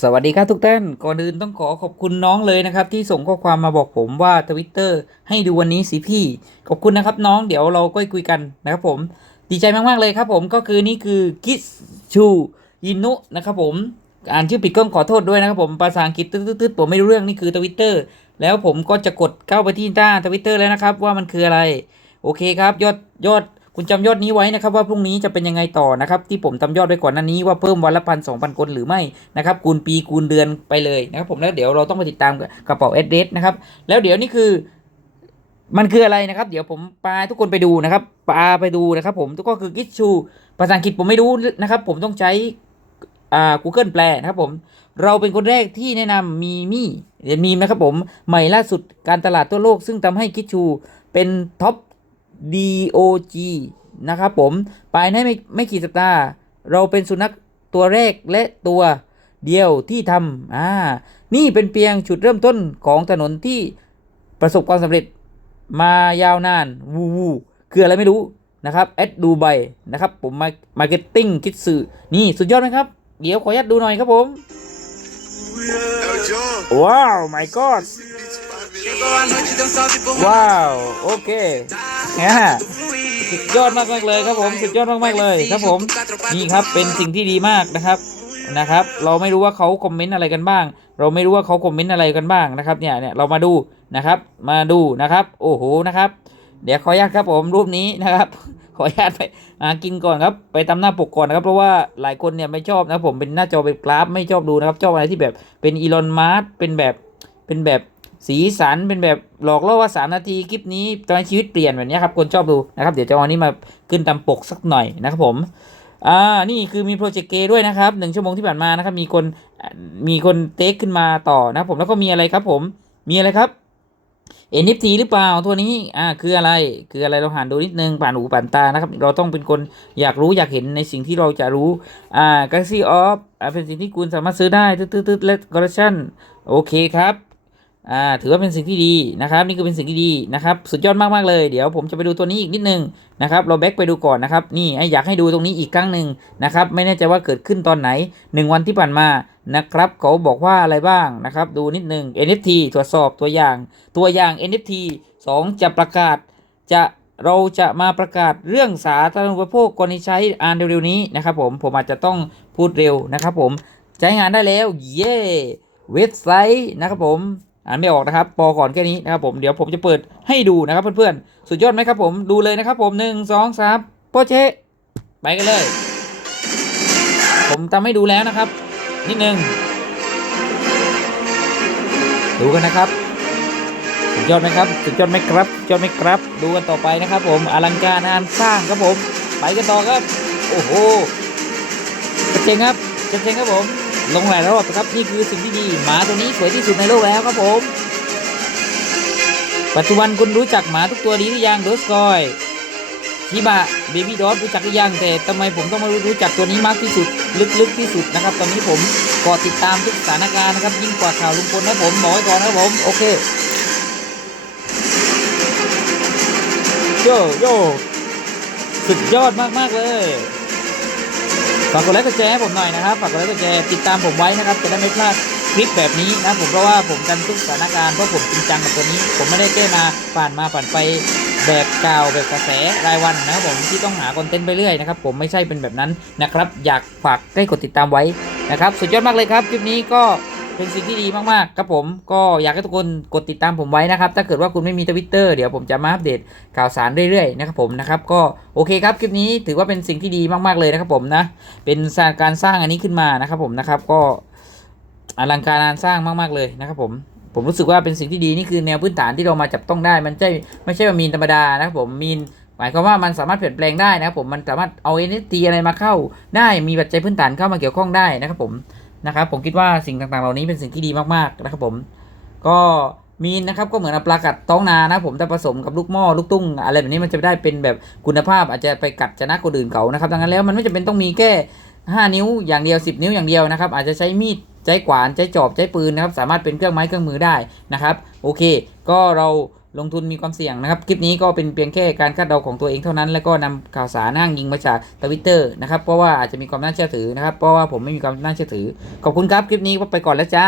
สวัสดีครับทุกท่านก่อนอื่นต้องขอขอบคุณน้องเลยนะครับ ที่ส่งข้อความมาบอกผมว่าทวิตเตอร์ให้ดูวันนี้สิพี่ ขอบคุณนะครับน้องเดี๋ยวเราก็คุยกันนะครับผมดีใจมาก ๆ เลยครับผมก็คือนี่คือกิชูยินุนะครับผมอ่านชื่อผิดก็ขอโทษด้วยนะครับผมภาษาอังกฤษตืดๆผมไม่รู้เรื่องนี่คือทวิตเตอร์แล้วผมก็จะกดเข้าไปที่หน้าทวิตเตอร์แล้วนะครับ ว่ามันคืออะไร โอเคครับ ยอดยอด คุณจำยอดนี้ไว้นะครับว่าพรุ่งนี้จะเป็นยังไงต่อนะครับที่ผมทำยอดไว้ก่อนหน้านี้ว่าเพิ่มวันละพันสองพันคนหรือไม่นะครับคูณปีคูณเดือนไปเลยนะครับผมแล้วเดี๋ยวเราต้องไปติดตามกระเป๋าเอดเดนะครับแล้วเดี๋ยวนี่คือมันคืออะไรนะครับ เดี๋ยวผมพาทุกคนไปดูนะครับพาไปดูนะครับผมก็คือกิชชูภาษาอังกฤษผมไม่รู้นะครับ ผมต้องใช้อ่า Google แปลนะครับผม เราเป็นคนแรกที่แนะนำมีมี่เดียวมีมนะครับผม ใหม่ล่าสุดการตลาดทั่วโลก ซึ่งทำให้คิชชูเป็นท็อป DOG นะครับผมภายในไม่ไม่กี่สัปดาห์เราเป็นสุนัขตัวแรกและตัวเดียวที่ทำอ่านี่เป็นเพียงจุดเริ่มต้นของถนนที่ประสบความสำเร็จมายาวนานวูวูคืออะไรไม่รู้นะครับแอดดูไบนะครับผมมามาร์เก็ตติ้งคิดสื่อนี่สุดยอดไหมครับ เดี๋ยวขออนุญาตดูหน่อยครับผม ว้าว my god ว้าว โอเค ฮะสุดยอดมากมากๆเลยครับผมสุดยอดมากมากๆเลยครับผมนี่ครับเป็นสิ่งที่ดีมากนะครับนะครับ เราไม่รู้ว่าเขาคอมเมนต์อะไรกันบ้าง เราไม่รู้ว่าเขาคอมเมนต์อะไรกันบ้างนะครับเนี่ยเนี่ยเรามาดูนะครับ มาดูนะครับ โอ้โหนะครับ เดี๋ยวขออนุญาตครับผมรูปนี้นะครับ ขออนุญาตไปอ่ากินก่อนครับไปตามหน้าปกก่อนนะครับ เพราะว่าหลายคนเนี่ยไม่ชอบนะผมเป็นหน้าจอเป็นกราฟไม่ชอบดูนะครับชอบอะไรที่แบบเป็นอีลอนมาร์เป็นแบบเป็นแบบ สีสันเป็นแบบหลอกล่อว่าสามนาทีคลิปนี้ทำให้ชีวิตเปลี่ยนแบบนี้ครับคนชอบดูนะครับเดี๋ยวจะเอาอันนี้มาขึ้นตามปกสักหน่อยนะครับผมอ่านี่คือมีโปรเจกต์เกด้วยนะครับหนึ่งชั่วโมงที่ผ่านมานะครับมีคนมีคนเทคขึ้นมาต่อนะครับผมแล้วก็มีอะไรครับผมมีอะไรครับ NFT หรือเปล่าตัวนี้อ่าคืออะไรคืออะไรเราหานดูนิดนึงผ่านหูผ่านตานะครับ เราต้องเป็นคนอยากรู้อยากเห็นในสิ่งที่เราจะรู้อ่า Galaxy of อ่าเป็นสิ่งที่คุณสามารถซื้อได้ตืดๆๆ Let Collection โอเคครับ อ่าถือว่าเป็นสิ่งที่ดีนะครับ นี่คือเป็นสิ่งที่ดีนะครับสุดยอดมากๆเลยเดี๋ยวผมจะไปดูตัวนี้อีกนิดนึงนะครับเราแบ็กไปดูก่อนนะครับนี่ไอ้อยากให้ดูตรงนี้อีกครั้งหนึ่งนะครับไม่แน่ใจว่าเกิดขึ้นตอนไหน 1 วันที่ผ่านมานะครับเขาบอกว่าอะไรบ้างนะครับดูนิดนึง NFT ตรวจสอบตัวอย่าง ตัวอย่าง NFT 2 จะประกาศจะเราจะมาประกาศเรื่องสาธารณูปโภคกรณีใช้อ่านเร็วๆนี้นะครับผมผมอาจจะต้องพูดเร็วนะครับผมใช้งานได้แล้วเย้เว็บไซต์นะครับผม อ่านไม่ออกนะครับปอก่อนแค่นี้นะครับผมเดี๋ยวผมจะเปิดให้ดูนะครับเพื่อนๆ สุดยอดไหมครับผมดูเลยนะครับผมหนึ่งสองสามโปเชไปกันเลย ผมทำให้ดูแล้วนะครับ นิดนึงดูกันนะครับสุดยอดไหมครับสุดยอดไหมครับยอดไหมครับ ดูกันต่อไปนะครับ ผมอลังการงานสร้างครับผม ไปกันต่อครับ โอ้โหกระเจงครับกระเจงครับผม ลงหลายรอบนะครับนี่คือสิ่งที่ดีหมาตัวนี้สวยที่สุดในโลกแล้วครับผม ปัจจุบันคุณรู้จักหมาทุกตัวดีหรือยังโดสกอยชิบะเบบี้ดอสรู้จักหรือยังแต่ทำไมผมต้องมารู้จักตัวนี้มากที่สุด ลึกๆที่สุดนะครับ ตอนนี้ผมก็ติดตามทุกสถานการณ์นะครับ ยิ่งกว่าข่าวลุงพลนะผมบอกไว้ก่อนนะผมโอเคโยโยสุดยอดมากๆเลย ฝากกดไลค์กดแชร์ให้ผมหน่อยนะครับ ฝากกดไลค์กดแชร์ติดตามผมไว้นะครับ จะได้ไม่พลาดคลิปแบบนี้นะผมเพราะว่าผมกันทุกสถานการณ์เพราะผมจริงจังกับตัวนี้ ผมไม่ได้แก้มาผ่านมาผ่านไปแบบกาวแบบกระแสรายวันนะครับผมที่ต้องหาคอนเทนต์ไปเรื่อยนะครับผมไม่ใช่เป็นแบบนั้นนะครับ อยากฝากให้กดติดตามไว้นะครับ สุดยอดมากเลยครับคลิปนี้ก็ เป็นสิ่งที่ดีมากๆครับผมก็อยากให้ทุกคนกดติดตามผมไว้นะครับ ถ้าเกิดว่าคุณไม่มีทวิตเตอร์เดี๋ยวผมจะมาอัปเดตข่าวสารเรื่อยๆนะครับผมนะครับก็โอเคครับคลิปนี้ถือว่าเป็นสิ่งที่ดีมากๆเลยนะครับผมนะเป็นการสร้างอันนี้ขึ้นมานะครับผมนะครับก็อลังการงานสร้างมากๆเลยนะครับผมผมรู้สึกว่าเป็นสิ่งที่ดีนี่คือแนวพื้นฐานที่เรามาจับต้องได้ มันใช่ไม่ใช่ว่ามีนธรรมดานะครับผมมีนหมายความว่ามันสามารถเปลี่ยนแปลงได้นะครับผมมันสามารถเอา NFT อะไรมาเข้าได้มีปัจจัยพื้นฐานเข้ามาเกี่ยวข้องได้นะครับผม นะครับผมคิดว่าสิ่งต่างๆ เหล่านี้เป็นสิ่งที่ดีมากๆนะครับผม ก็มีนะครับก็เหมือนปลากัดท้องนานะผมถ้าผสมกับลูกหม้อลูกตุ้ง อะไรแบบนี้มันจะได้เป็นแบบคุณภาพอาจจะไปกัดชนะคนอื่นเขานะครับดังนั้นแล้วมันไม่จำเป็นต้องมีแค่5 นิ้วอย่างเดียว 10 นิ้วอย่างเดียวนะครับอาจจะใช้มีดใช้ขวานใช้จอบใช้ปืนนะครับสามารถเป็นเครื่องไม้เครื่องมือได้นะครับโอเค ก็เรา ลงทุนมีความเสี่ยงนะครับ คลิปนี้ก็เป็นเพียงแค่การคาดเดาของตัวเองเท่านั้น แล้วก็นำข่าวสารอ้างยิงมาจากทวิตเตอร์นะครับ เพราะว่าอาจจะมีความน่าเชื่อถือนะครับ เพราะว่าผมไม่มีความน่าเชื่อถือ ขอบคุณครับ คลิปนี้ไปก่อนแล้วจ้า